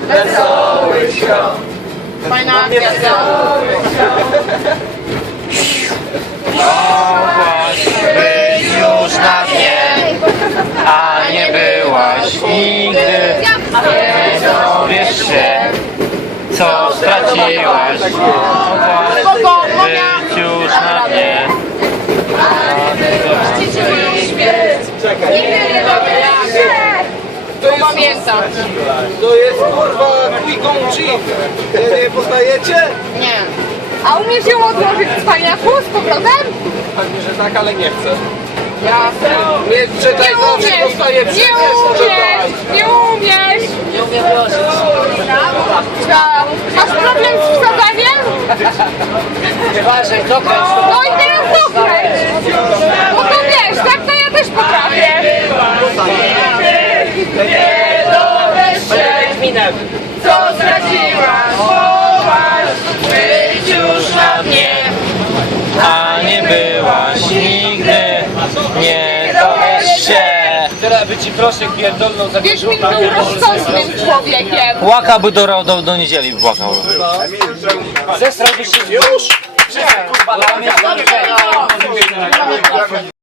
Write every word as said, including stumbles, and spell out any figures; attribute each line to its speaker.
Speaker 1: wesołych świąt.
Speaker 2: Fajna akcja.
Speaker 3: Mogłaś być już na dnie, a nie byłaś nigdy. Nie dowiesz się, co straciłaś. Mogłaś być już na dnie.
Speaker 2: Nigdy nie dowiesz się. To pamiętam.
Speaker 1: To jest kurwa Quick Chief. Nie poznajecie?
Speaker 2: Nie.
Speaker 4: A umiesz ją odłożyć z paniaku z powrotem?
Speaker 1: Pewnie, że tak, ale nie chcę.
Speaker 2: Jasne.
Speaker 1: Nie czytaj,
Speaker 4: Nie
Speaker 1: to się
Speaker 4: umiesz!
Speaker 1: dostaje
Speaker 4: Nie
Speaker 1: przecież,
Speaker 4: umiesz! Nie umiesz!
Speaker 2: Nie umiem prosić.
Speaker 4: Ta, masz problem z wsadzaniem?
Speaker 2: Uważaj, dokręć to.
Speaker 4: No i teraz dokręć! Bo to wiesz, tak to ja też potrafię.
Speaker 2: Nie dowiesz się. Minę. Co straciłaś? Mogłaś być już na dnie.
Speaker 3: A nie byłaś nigdy. Nie dowiesz się.
Speaker 1: Tyle by ci proszek pierdolną za
Speaker 4: Wiesz, mi był rozsądnym człowiekiem.
Speaker 3: Płakałby do, do, do niedzieli, płakał.
Speaker 1: Zesrałbyś się już?
Speaker 2: Nie.